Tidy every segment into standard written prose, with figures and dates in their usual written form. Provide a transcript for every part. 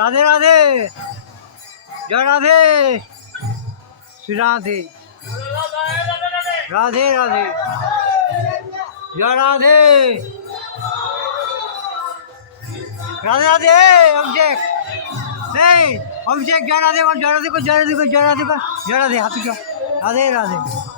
राधे राधे, जय राधे, श्री राधे, राधे राधे, जय राधे, राधे राधे, अभिषेक नहीं, अभिषेक जय राधे को, जय राधे को, जय राधे को, जय राधे को, जय राधे, हाथ उठाओ, राधे राधे।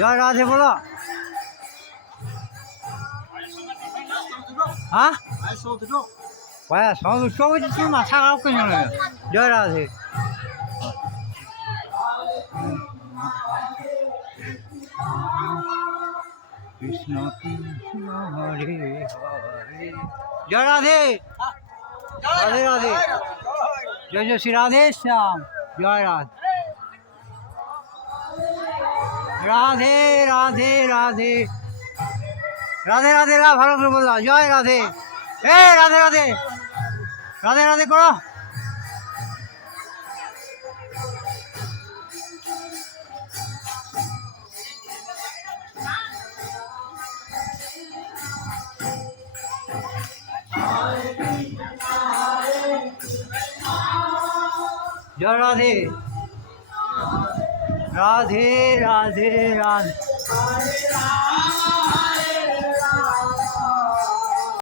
जय राधे बोलो। हाँ भाया सौ तुम माथा खराब क्यों? जय राधे। कृष्ण कृष्ण हरे हरे। जय राधे, राधे राधे, जय जय श्री राधे श्याम। जय राधे, राधे राधे राधे, राधे राधे रा ভালো করে বল। জয় রাধে, এই রাধে রাধে, রাধে রাধে করো। জয় রাধে, রাধে রাধে রাধে